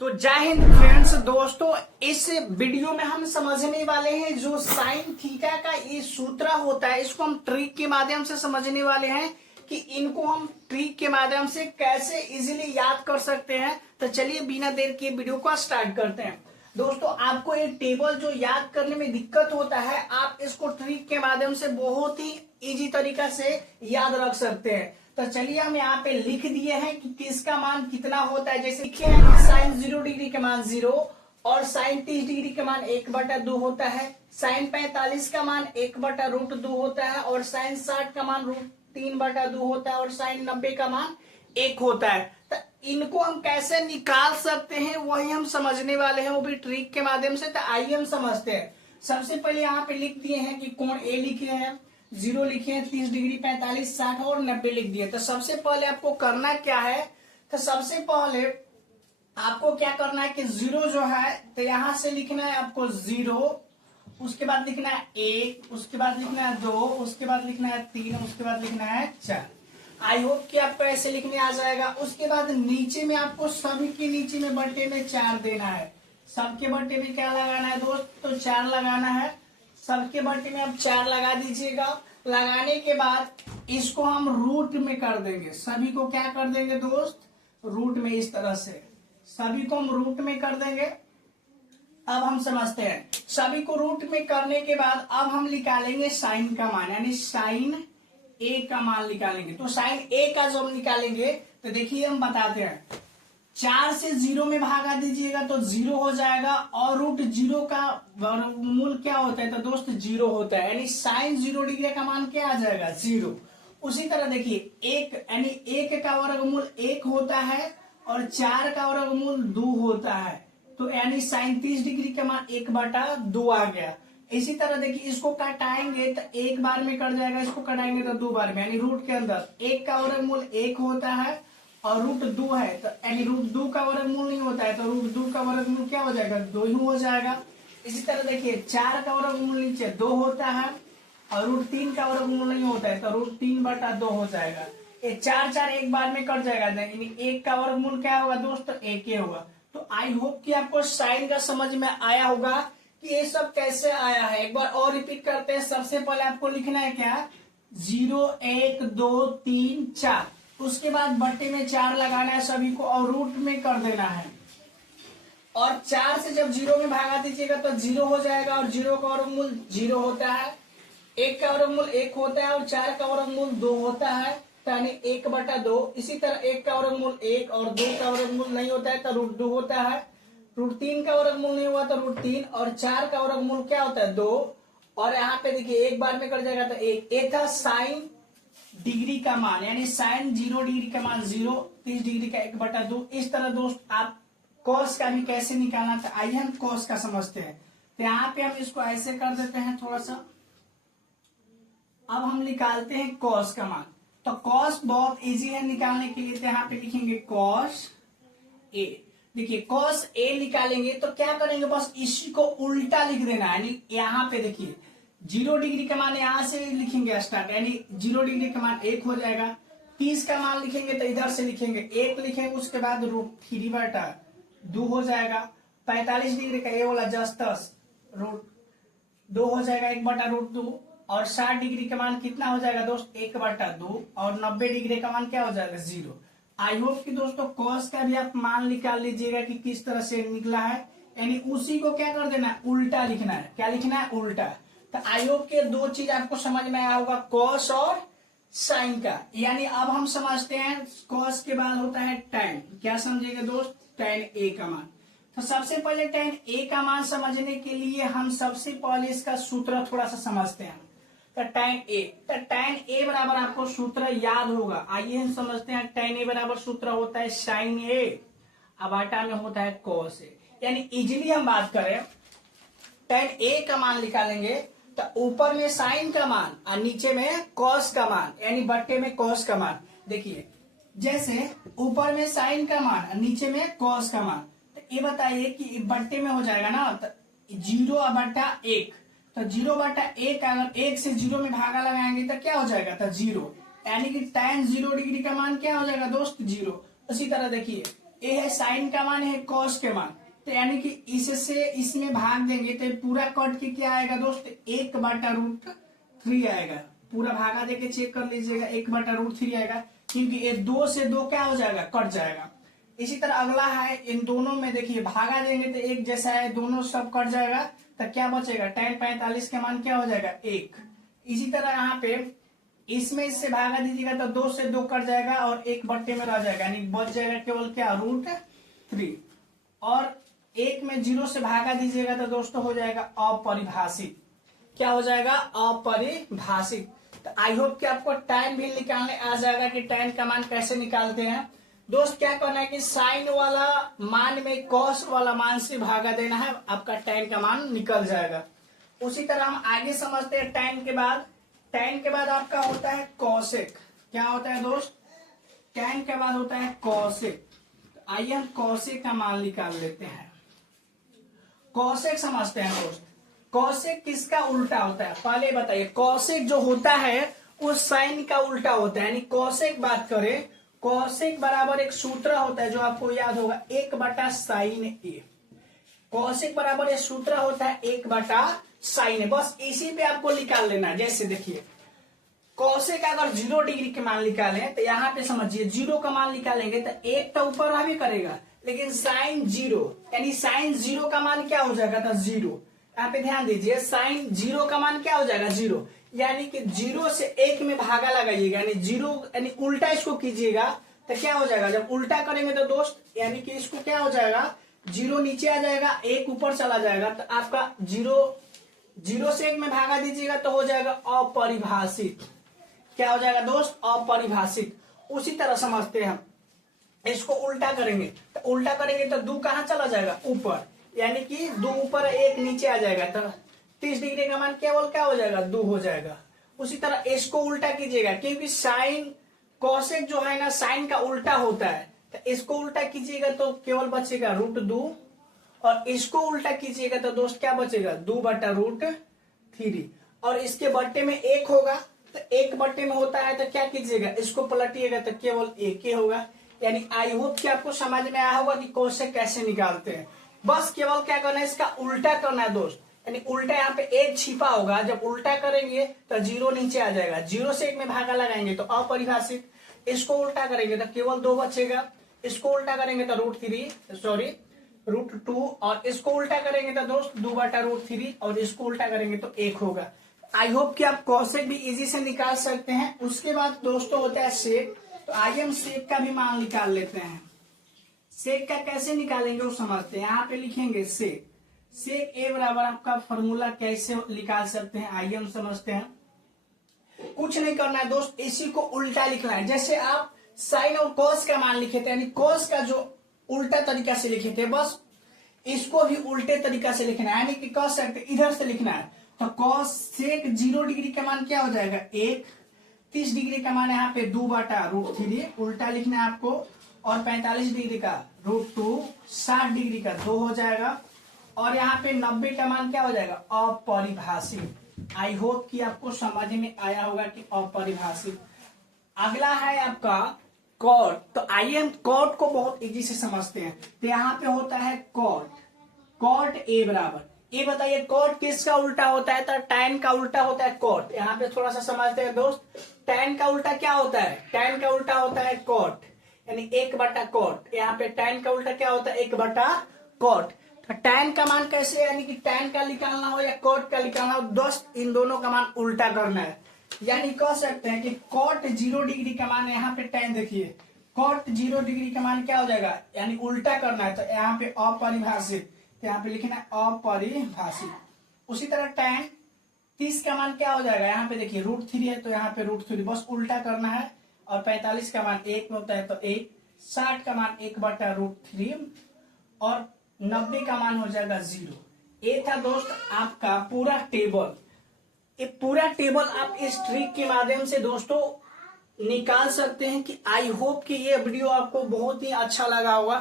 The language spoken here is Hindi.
तो जय हिंद फ्रेंड्स। दोस्तों, इस वीडियो में हम समझने वाले हैं जो साइन थीटा का ये सूत्र होता है, इसको हम ट्रिक के माध्यम से समझने वाले हैं कि इनको हम ट्रिक के माध्यम से कैसे इजीली याद कर सकते हैं। तो चलिए बिना देर किए वीडियो को स्टार्ट करते हैं। दोस्तों, आपको ये टेबल जो याद करने में दिक्कत होता है, आप इसको ट्रिक के माध्यम से बहुत ही इजी तरीका से याद रख सकते हैं। तो चलिए हम यहाँ पे लिख दिए हैं कि किसका मान कितना होता है। जैसे लिखे हैं कि साइन 0 डिग्री का मान 0 और साइन 30 डिग्री का मान 1/2 होता है, साइन 45 का मान 1/√2 होता है और साइन 60 का मान √3/2 होता है और साइन 90 का मान 1 होता है। तो इनको हम कैसे निकाल सकते हैं वही हम समझने वाले हैं, वो भी ट्रिक के माध्यम से। तो आइए हम समझते हैं। सबसे पहले यहाँ पे लिख दिए हैं कि कोण ए लिखे हैं, 0 लिखे हैं, 30 डिग्री, 45, 60 और 90 लिख दिए। तो सबसे पहले आपको करना क्या है, तो सबसे पहले आपको क्या करना है कि 0 जो है तो यहां से लिखना है आपको 0, उसके बाद लिखना है 1, उसके बाद लिखना है 2, उसके बाद लिखना है 3, उसके बाद लिखना है 4। आई होप कि आपको ऐसे लिखने आ जाएगा। उसके बाद नीचे में आपको सभी के नीचे में बट्टे में 4 देना है। सबके बट्टे में क्या लगाना है दोस्त, तो 4 लगाना है। सबके बट्टे में आप 4 लगा दीजिएगा। लगाने के बाद इसको हम रूट में कर देंगे। सभी को क्या कर देंगे दोस्त, रूट में। इस तरह से सभी को हम रूट में कर देंगे। अब हम समझते हैं, सभी को रूट में करने के बाद अब हम निकालेंगे साइन का मान, यानी साइन ए का मान निकालेंगे। तो साइन ए का जो हम निकालेंगे तो देखिए हम बताते हैं, 4 से 0 में भागा दीजिएगा तो 0 हो जाएगा और √0 का वर्गमूल क्या होता है, तो दोस्त 0 होता है, यानी साइन 0 डिग्री का मान क्या आ जाएगा, 0। उसी तरह देखिए 1 यानी 1 का वर्गमूल 1 होता है और 4 का वर्गमूल 2 होता है, तो यानी साइन 30 डिग्री का मान 1/2 आ गया। इसी तरह देखिए इसको काटाएंगे तो एक बार में कट जाएगा, इसको कटाएंगे तो 2 बार में, यानी रूट के अंदर 1 का वर्गमूल 1 होता है और √2 है, तो यानी √2 का वर्गमूल नहीं होता है, तो √2 का वर्गमूल क्या हो जाएगा, 2 ही हो जाएगा। इसी तरह देखिए 4 का वर्गमूल नीचे 2 होता है और √3 का वर्गमूल नहीं होता है, तो √3/2 हो जाएगा। ये 4 एक बार में कट जाएगा, यानी 1 का वर्गमूल क्या होगा दोस्त, 1 ही होगा। तो आई होप कि आपको साइन का समझ में आया होगा कि ये सब कैसे आया है। एक बार और रिपीट करते हैं। सबसे पहले आपको लिखना है क्या, 0, 1, 2, 3, 4, उसके बाद बट्टे में 4 लगाना है सभी को और रूट में कर देना है। और 4 से जब 0 में भागा दीजिएगा तो 0 हो जाएगा और 0 का वर्गमूल 0 होता है, 1 का वर्गमूल 1 होता है और 4 का वर्गमूल 2 होता है, यानी 1/2। इसी तरह 1 का वर्गमूल 1 और 2 का वर्गमूल नहीं होता है तो √2 होता है, √3 का वर्गमूल नहीं हुआ तो √3 और 4 का वर्गमूल क्या होता है, 2। और यहाँ पे देखिए एक बार में कर जाएगा तो 1। ये था साइन डिग्री का मान, यानी साइन 0 डिग्री का मान 0, 30 डिग्री का 1/2। इस तरह दोस्त आप कॉस का भी कैसे निकालना था, आइए हम कॉस का समझते हैं। तो यहाँ पे हम इसको ऐसे कर देते हैं थोड़ा सा। अब हम निकालते हैं कॉस का मान। तो कॉस बहुत इजी है निकालने के लिए, तो यहाँ पे लिखेंगे कॉस ए। देखिए कॉस ए निकालेंगे तो क्या करेंगे, बस इसी को उल्टा लिख देना है। यानी यहाँ पे देखिए 0 डिग्री का मान यहां से लिखेंगे स्टार्ट, यानी 0 डिग्री का मान 1 हो जाएगा। 30 का मान लिखेंगे तो इधर से लिखेंगे 1 लिखेंगे, उसके बाद √3/2 हो जाएगा। 45 डिग्री का ये वाला जस्ट √2 हो जाएगा, 1/√2। और 60 डिग्री का मान कितना हो जाएगा दोस्त, 1/2। और 90 डिग्री का मान क्या हो जाएगा, 0। आई होप कि दोस्तों कॉस का भी आप मान निकाल लीजिएगा कि किस तरह से निकला है, यानी उसी को क्या कर देना है, उल्टा लिखना है। क्या लिखना है, उल्टा। तो आई होप के 2 चीज आपको समझ में आया होगा, कॉस और साइन का। यानी अब हम समझते हैं कॉस के बाद होता है टैन। क्या समझेंगे दोस्त, टैन ए का मान। तो सबसे पहले टैन ए का मान समझने के लिए हम सबसे पहले इसका सूत्र थोड़ा सा समझते हैं। तो टैन ए बराबर आपको सूत्र याद होगा। आइए हम समझते हैं। टैन ए बराबर सूत्र होता है साइन ए, अब आटा में होता है कॉस ए। यानी इजिली हम बात करें, टैन ए का मान निकालेंगे तो ऊपर में साइन का मान और नीचे में कॉस का मान, यानी बट्टे में कॉस का मान। देखिए जैसे ऊपर में साइन का मान और नीचे में कॉस का मान, तो ये बताइए कि बट्टे में हो जाएगा ना, तो 0/1। तो 0/1 अगर 1 से 0 में भागा लगाएंगे तो क्या हो जाएगा, तो 0, यानी कि tan 0 डिग्री का मान क्या हो जाएगा दोस्त, 0। उसी तरह देखिए ए है साइन का मान, है कॉस के मान, तो यानी कि इससे इसमें भाग देंगे तो पूरा कट के क्या आएगा दोस्त, 1/√3 आएगा। पूरा भागा देके चेक कर लीजिएगा, 1/√3 आएगा, क्योंकि ये 2 से 2 क्या हो जाएगा, कट जाएगा। इसी तरह अगला है, इन दोनों में देखिए भागा देंगे तो एक जैसा है, दोनों सब कट जाएगा, तो क्या बचेगा, tan 45 का मान क्या हो जाएगा, 1। इसी तरह यहाँ पे इसमें इससे भागा दीजिएगा तो 2 से 2 कट जाएगा और 1 में रह जाएगा, यानी बच जाएगा केवल क्या, √3। और 1 में 0 से भागा दीजिएगा तो दोस्तों हो जाएगा अपरिभाषित। क्या हो जाएगा, अपरिभाषित। तो आई होप कि आपको tan भी निकालने आ जाएगा कि tan का मान कैसे निकालते हैं। दोस्त क्या करना है कि साइन वाला मान में कॉस वाला मान से भागा देना है, आपका tan का मान निकल जाएगा। उसी तरह हम आगे समझते हैं tan के बाद। tan के बाद आपका होता है कॉसेक। क्या होता है दोस्त, tan के बाद होता है कॉसेक। तो आइए हम कॉसेक का मान निकाल लेते हैं। कॉसेक समझते हैं दोस्त। कॉसेक किसका उल्टा होता है, पहले बताइए। कॉसेक जो होता है वो साइन का उल्टा होता है, यानी कॉसेक बात करें, कॉसेक बराबर एक सूत्र होता है जो आपको याद होगा, 1/sin A। कॉसेक बराबर एक सूत्र होता है 1/sin A। बस इसी पे आपको निकाल लेना है। जैसे देखिए, कॉसेक अगर 0 डिग्री के मान निकालें तो यहाँ पे समझिए 0 का मान निकालेंगे तो 1 तो ऊपर रह भी करेगा, लेकिन साइन 0, यानी साइन 0 का मान क्या हो जाएगा था, 0। यहाँ पे ध्यान दीजिए, साइन 0 का मान क्या हो जाएगा, 0, यानी कि 0 से 1 में भागा लगाइएगा, यानी 0, यानी उल्टा इसको कीजिएगा तो क्या हो जाएगा, जब उल्टा करेंगे तो दोस्त यानी कि इसको क्या हो जाएगा, 0 नीचे आ जाएगा, 1 ऊपर चला जाएगा, तो आपका 0 से 1 में भागा दीजिएगा तो हो जाएगा अपरिभाषित। क्या हो जाएगा दोस्त, अपरिभाषित। उसी तरह समझते हैं हम, इसको उल्टा करेंगे तो तो 2 कहां चला जाएगा, ऊपर, यानी कि 2 ऊपर 1 नीचे आ जाएगा, तो 30 डिग्री का मान केवल क्या हो जाएगा, 2 हो जाएगा। उसी तरह इसको उल्टा कीजिएगा, क्योंकि साइन कॉसेक जो है ना साइन का उल्टा होता है, तो इसको उल्टा कीजिएगा तो केवल बचेगा √2, और इसको उल्टा कीजिएगा तो दोस्त क्या बचेगा, 2/√3। और इसके बट्टे में 1 होगा, तो 1 बट्टे में होता है तो क्या कीजिएगा, इसको पलटिएगा तो केवल 1 ही होगा। यानी आई होप कि आपको समझ में आया होगा कि कॉसेक कैसे निकालते हैं। बस केवल क्या करना है, इसका उल्टा करना है दोस्त, यानी उल्टा यहाँ पे 1 छिपा होगा, जब उल्टा करेंगे तो 0 नीचे आ जाएगा, 0 से 1 में भागा लगाएंगे तो अपरिभाषित, इसको उल्टा करेंगे तो केवल 2 बचेगा, इसको उल्टा करेंगे तो √2, और इसको उल्टा करेंगे तो दोस्त 2/√3, और इसको उल्टा करेंगे तो 1 होगा। आई होप कि आप कॉसेक भी इजी से निकाल सकते हैं। उसके बाद दोस्तों होता है सेक। तो आइए हम सेक का भी मान निकाल लेते हैं। सेक का कैसे निकालेंगे वो समझते हैं। यहाँ पे लिखेंगे सेक A बराबर आपका फॉर्मूला कैसे निकाल सकते हैं, आइए हम समझते हैं। कुछ नहीं करना है दोस्त, इसी को उल्टा लिखना है। जैसे आप साइन और कॉस का मान लिखे थे, यानी कॉस का जो उल्टा तरीका से लिखे थे, बस इसको भी उल्टे तरीका से लिखना है, यानी कि कह सकते इधर से लिखना है। तो कॉस सेक 0 डिग्री का मान क्या हो जाएगा, 1। 30 डिग्री का मान यहाँ पे 2/√3 उल्टा लिखना है आपको, और 45 डिग्री का √2, 60 डिग्री का 2 हो जाएगा, और यहाँ पे 90 का मान क्या हो जाएगा, अपरिभाषित। आई होप कि आपको समझ में आया होगा कि अपरिभाषित। अगला है आपका कॉट। तो आइए हम कॉट को बहुत इजी से समझते हैं। तो यहाँ पे होता है कॉट A बराबर, ये बताइए कॉट किसका उल्टा होता है, तो tan का उल्टा होता है कॉट। यहाँ पे थोड़ा सा समझते हैं दोस्त, tan का उल्टा क्या होता है, tan का उल्टा होता है कॉट, यानी 1/cot। यहाँ पे tan का उल्टा क्या होता है, 1/cot। तो tan का मान कैसे, यानी कि tan का निकालना हो या cot का निकालना हो, दोस्त इन दोनों का मान उल्टा करना है। यानी कह सकते हैं कि cot 0 डिग्री का मान, यहाँ पे tan देखिए, cot 0 डिग्री का मान क्या हो जाएगा, यानी उल्टा करना है, तो यहाँ पे अपरिभाषित, तो यहाँ पे लिखना है अपरिभाषित। उसी तरह tan 30 का मान क्या हो जाएगा, यहाँ पे देखिए √3 है, तो यहाँ पे √3 बस उल्टा करना है, और 45 का मान 1 में होता है तो 1, 60 का मान 1/√3, और 90 का मान हो जाएगा 0। ये था दोस्त आपका पूरा टेबल। ये पूरा टेबल आप इस ट्रिक के माध्यम से दोस्तों निकाल सकते हैं। कि आई होप कि ये वीडियो आपको बहुत ही अच्छा लगा होगा।